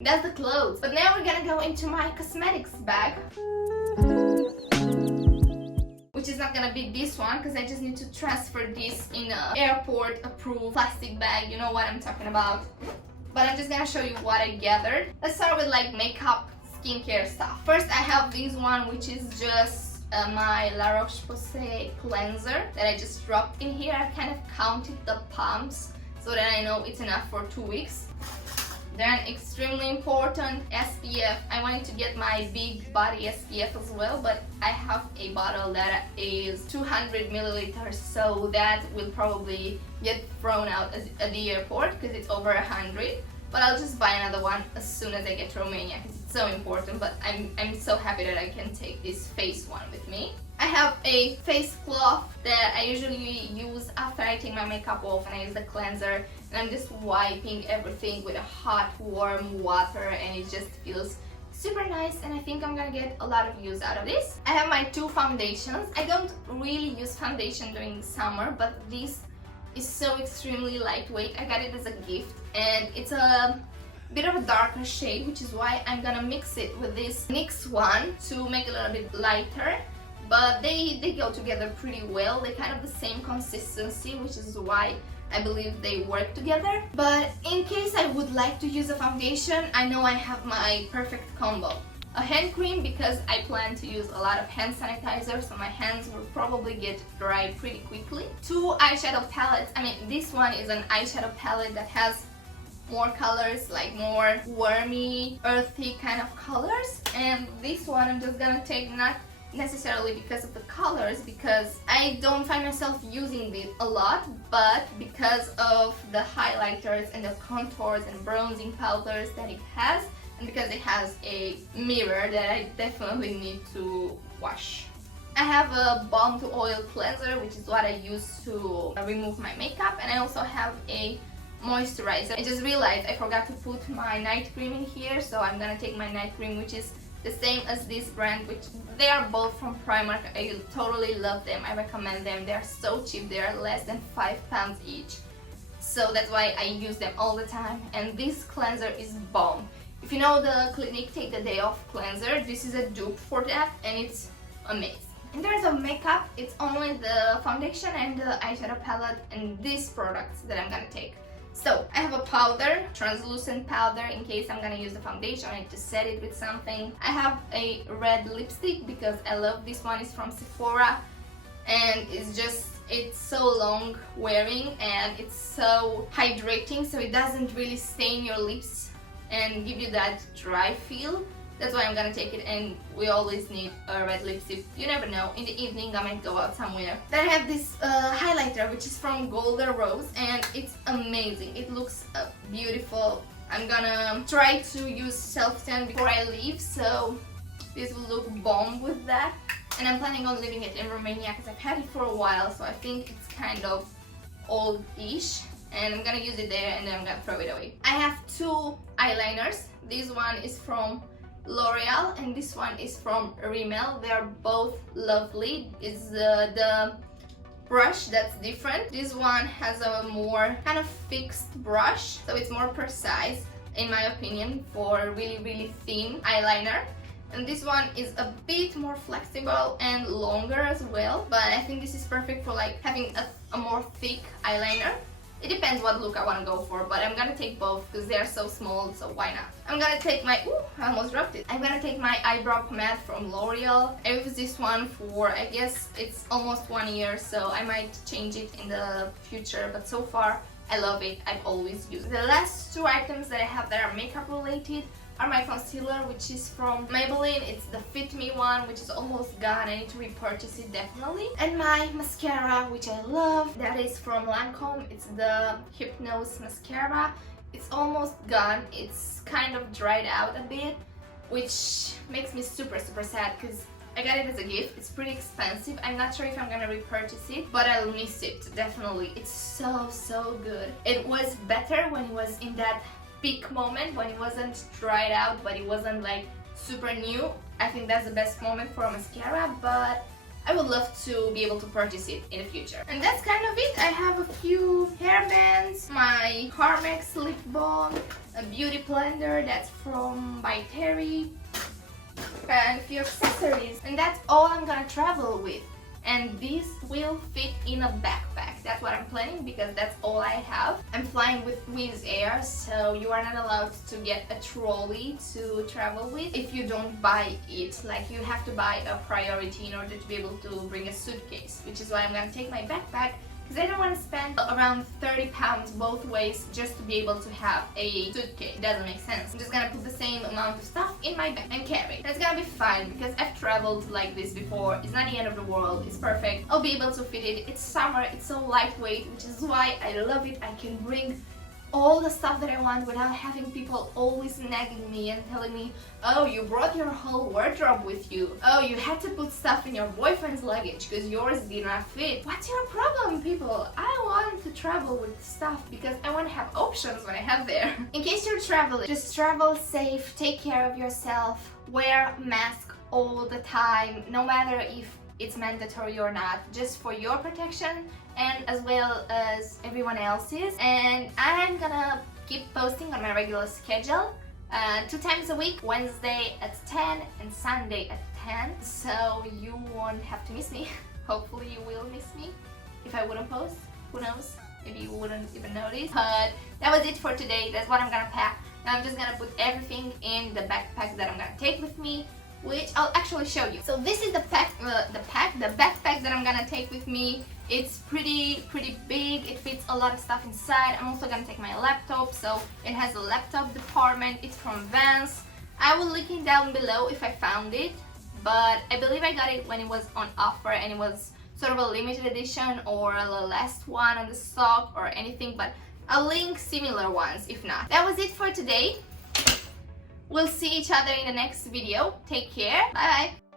That's the clothes. But now we're gonna go into my cosmetics bag, which is not gonna be this one because I just need to transfer this in a airport approved plastic bag. You know what I'm talking about. But I'm just gonna show you what I gathered. Let's start with like makeup, skincare stuff. First I have this one, which is just my La Roche-Posay cleanser that I just dropped in here. I kind of counted the pumps so that I know it's enough for 2 weeks. Then extremely important, SPF. I wanted to get my big body SPF as well, but I have a bottle that is 200 milliliters, so that will probably get thrown out at the airport because it's over 100. But I'll just buy another one as soon as I get to Romania because it's so important. But I'm so happy that I can take this face one with me. I have a face cloth that I usually use after I take my makeup off and I use the cleanser, and I'm just wiping everything with a hot warm water, and it just feels super nice, and I think I'm gonna get a lot of use out of this. I have my 2 foundations. I don't really use foundation during the summer, but this is so extremely lightweight. I got it as a gift, and it's a bit of a darker shade, which is why I'm gonna mix it with this NYX one to make it a little bit lighter. But they go together pretty well. They're kind of the same consistency, which is why I believe they work together. But in case I would like to use a foundation, I know I have my perfect combo. A hand cream, because I plan to use a lot of hand sanitizer, so my hands will probably get dry pretty quickly. 2 eyeshadow palettes. I mean, this one is an eyeshadow palette that has more colors, like more warmy, earthy kind of colors. And this one I'm just gonna take, not necessarily because of the colors, because I don't find myself using it a lot, but because of the highlighters and the contours and bronzing powders that it has, and because it has a mirror that I definitely need to wash. I have a balm to oil cleanser, which is what I use to remove my makeup, and I also have a moisturizer. I just realized I forgot to put my night cream in here, so I'm gonna take my night cream, which is the same as this brand, which they are both from Primark. I totally love them. I recommend them. They are so cheap. They are less than £5 each, so that's why I use them all the time. And this cleanser is bomb. If you know the Clinique Take the Day Off cleanser, this is a dupe for that, and it's amazing. In terms of makeup, it's only the foundation and the eyeshadow palette and these products that I'm gonna take. So I have a powder, translucent powder, in case I'm gonna use the foundation. I need to set it with something. I have a red lipstick because I love this one. It's from Sephora, and it's so long wearing and it's so hydrating, so it doesn't really stain your lips and give you that dry feel. That's why I'm gonna take it, and we always need a red lipstick. You never know, in the evening I might go out somewhere. Then I have this highlighter, which is from Golden Rose, and it's amazing. It looks beautiful. I'm gonna try to use self-tan before I leave, so this will look bomb with that. And I'm planning on leaving it in Romania because I've had it for a while, so I think it's kind of old-ish. And I'm gonna use it there, and then I'm gonna throw it away. I have 2 eyeliners. This one is from L'Oreal and this one is from Rimmel. They are both lovely. It's the brush that's different. This one has a more kind of fixed brush, so it's more precise in my opinion for really thin eyeliner. And this one is a bit more flexible and longer as well, but I think this is perfect for like having a more thick eyeliner. It depends what look I want to go for, but I'm gonna take both because they're so small, so why not? I'm gonna take my, I almost dropped it. I'm gonna take my eyebrow pomade from L'Oreal. I use this one for, I guess it's almost 1 year, so I might change it in the future, but so far I love it. I've always used it. The last 2 items that I have that are makeup related are my concealer, which is from Maybelline. It's the Fit Me one, which is almost gone. I need to repurchase it definitely. And my mascara, which I love, that is from Lancome. It's the Hypnose mascara. It's almost gone. It's kind of dried out a bit, which makes me super sad because I got it as a gift. It's pretty expensive. I'm not sure if I'm gonna repurchase it, but I'll miss it definitely. It's so good. It was better when it was in that peak moment, when it wasn't dried out but it wasn't like super new. I think that's the best moment for a mascara, but I would love to be able to purchase it in the future. And that's kind of it. I have a few hairbands, my Carmex lip balm, a beauty blender that's from by Terry, and a few accessories. And that's all I'm gonna travel with. And this will fit in a backpack. That's what I'm planning because that's all I have. I'm flying with Wizz Air, so you are not allowed to get a trolley to travel with if you don't buy it. Like, you have to buy a priority in order to be able to bring a suitcase, which is why I'm gonna take my backpack, because I don't want to spend around 30 pounds both ways just to be able to have a suitcase. It doesn't make sense. I'm just gonna put the same amount of stuff in my bag and carry it. That's gonna be fine because I've traveled like this before. It's not the end of the world. It's perfect. I'll be able to fit it. It's summer. It's so lightweight, which is why I love it. I can bring all the stuff that I want without having people always nagging me and telling me, oh, you brought your whole wardrobe with you. Oh, you had to put stuff in your boyfriend's luggage because yours did not fit. What's your problem, people? I want to travel with stuff because I want to have options when I have there. In case you're traveling, just travel safe, take care of yourself, wear a mask all the time, no matter if it's mandatory or not, just for your protection and as well as everyone else's. And I'm gonna keep posting on my regular schedule 2 times a week, Wednesday at 10 and Sunday at 10, so you won't have to miss me. Hopefully you will miss me. If I wouldn't post, who knows, maybe you wouldn't even notice. But that was it for today. That's what I'm gonna pack. Now I'm just gonna put everything in the backpack that I'm gonna take with me, which I'll actually show you. So this is the backpack that I'm gonna take with me. It's pretty big. It fits a lot of stuff inside. I'm also gonna take my laptop, so it has a laptop department. It's from Vans. I will link it down below if I found it, but I believe I got it when it was on offer and it was sort of a limited edition or the last one on the stock or anything, but I'll link similar ones if not. That was it for today. We'll see each other in the next video. Take care. Bye bye.